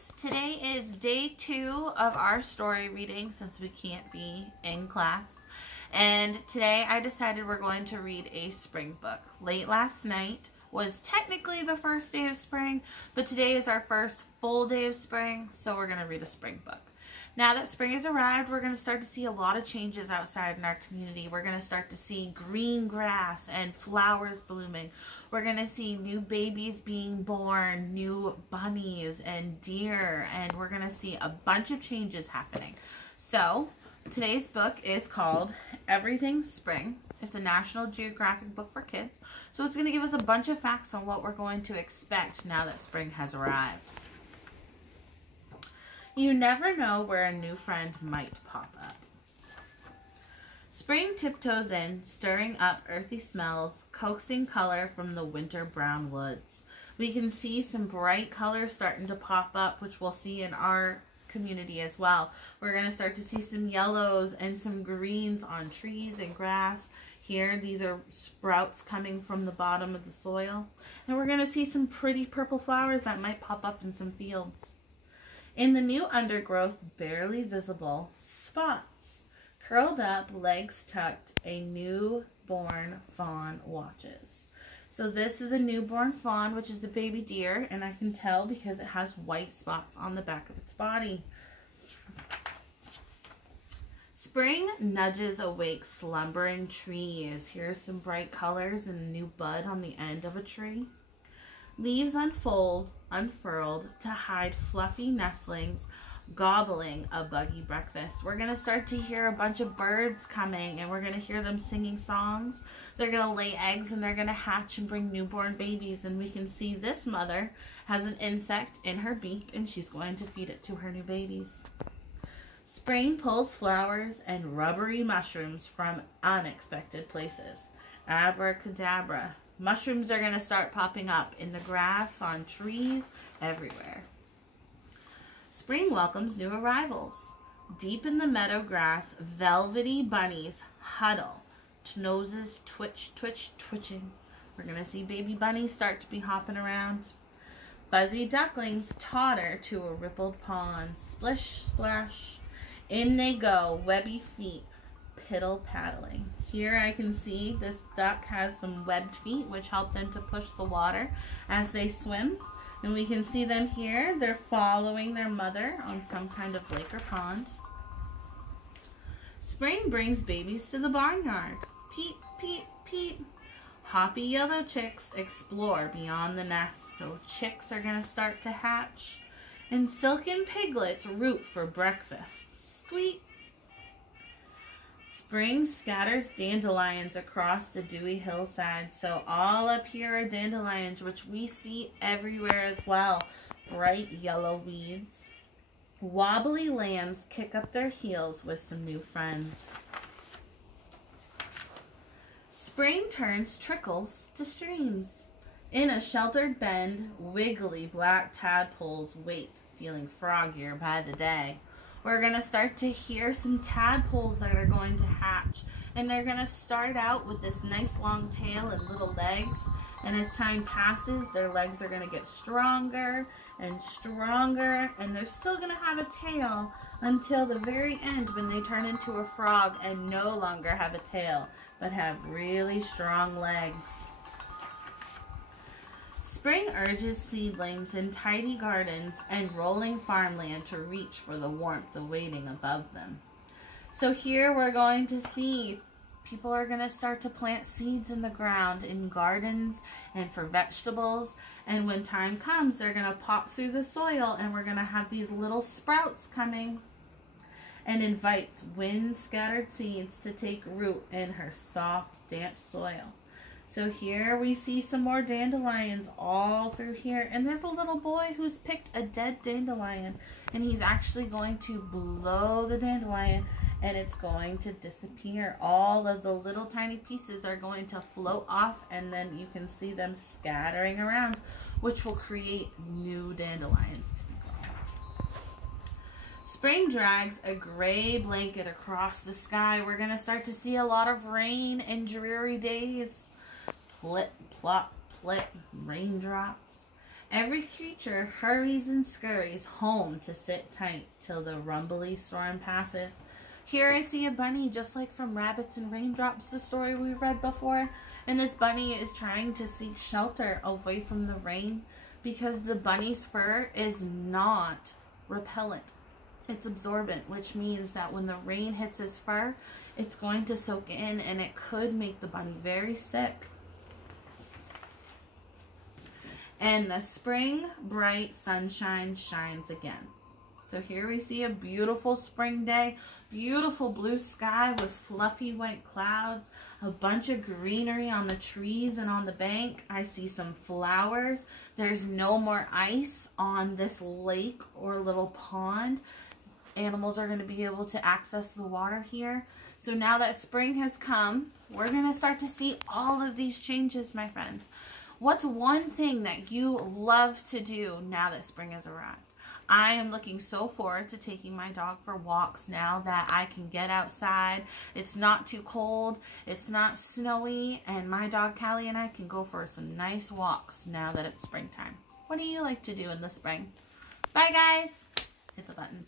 friends, today is day 2 of our story reading since we can't be in class. And today I decided we're going to read a spring book. Late last night was technically the first day of spring, but today is our first full day of spring, so we're going to read a spring book. Now that spring has arrived, we're going to start to see a lot of changes outside in our community. We're going to start to see green grass and flowers blooming. We're going to see new babies being born, new bunnies and deer, and we're going to see a bunch of changes happening. So today's book is called Everything Spring. It's a National Geographic book for kids. So it's going to give us a bunch of facts on what we're going to expect now that spring has arrived. You never know where a new friend might pop up. Spring tiptoes in, stirring up earthy smells, coaxing color from the winter brown woods. We can see some bright colors starting to pop up, which we'll see in our community as well. We're going to start to see some yellows and some greens on trees and grass. Here, these are sprouts coming from the bottom of the soil. And we're going to see some pretty purple flowers that might pop up in some fields. In the new undergrowth, barely visible, spots. Curled up, legs tucked, a newborn fawn watches. So this is a newborn fawn, which is a baby deer, and I can tell because it has white spots on the back of its body. Spring nudges awake slumbering trees. Here's some bright colors and a new bud on the end of a tree. Leaves unfurled to hide fluffy nestlings gobbling a buggy breakfast. We're going to start to hear a bunch of birds coming, and we're going to hear them singing songs. They're going to lay eggs and they're going to hatch and bring newborn babies, and we can see this mother has an insect in her beak and she's going to feed it to her new babies. Spring pulls flowers and rubbery mushrooms from unexpected places. Abracadabra. Mushrooms are going to start popping up in the grass, on trees, everywhere. Spring welcomes new arrivals. Deep in the meadow grass, velvety bunnies huddle. Noses twitch, twitch, twitching. We're going to see baby bunnies start to be hopping around. Fuzzy ducklings totter to a rippled pond. Splish, splash. In they go, webby feet piddle paddling. Here I can see this duck has some webbed feet which help them to push the water as they swim. And we can see them here. They're following their mother on some kind of lake or pond. Spring brings babies to the barnyard. Peep, peep, peep. Hoppy yellow chicks explore beyond the nest. So chicks are going to start to hatch. And silken piglets root for breakfast. Squeak. Spring scatters dandelions across the dewy hillside. So all up here are dandelions, which we see everywhere as well. Bright yellow weeds. Wobbly lambs kick up their heels with some new friends. Spring turns trickles to streams. In a sheltered bend, wiggly black tadpoles wait, feeling froggier by the day. We're going to start to hear some tadpoles that are going to hatch. And they're going to start out with this nice long tail and little legs. And as time passes, their legs are going to get stronger and stronger. And they're still going to have a tail until the very end when they turn into a frog and no longer have a tail, but have really strong legs. Spring urges seedlings in tidy gardens and rolling farmland to reach for the warmth awaiting above them. So here we're going to see people are going to start to plant seeds in the ground in gardens and for vegetables. And when time comes, they're going to pop through the soil and we're going to have these little sprouts coming, and invites wind-scattered seeds to take root in her soft, damp soil. So here we see some more dandelions all through here. And there's a little boy who's picked a dead dandelion. And he's actually going to blow the dandelion and it's going to disappear. All of the little tiny pieces are going to float off and then you can see them scattering around, which will create new dandelions to be grown. Spring drags a gray blanket across the sky. We're going to start to see a lot of rain and dreary days. Plip, plop, plip, raindrops. Every creature hurries and scurries home to sit tight till the rumbly storm passes. Here I see a bunny just like from Rabbits and Raindrops, the story we read before. And this bunny is trying to seek shelter away from the rain because the bunny's fur is not repellent. It's absorbent, which means that when the rain hits his fur, it's going to soak in and it could make the bunny very sick. And the spring bright sunshine shines again. So here we see a beautiful spring day, beautiful blue sky with fluffy white clouds, a bunch of greenery on the trees and on the bank. I see some flowers. There's no more ice on this lake or little pond. Animals are going to be able to access the water here. So now that spring has come, we're going to start to see all of these changes, my friends. What's one thing that you love to do now that spring has arrived? I am looking so forward to taking my dog for walks now that I can get outside. It's not too cold, it's not snowy, and my dog Callie and I can go for some nice walks now that it's springtime. What do you like to do in the spring? Bye guys! Hit the button.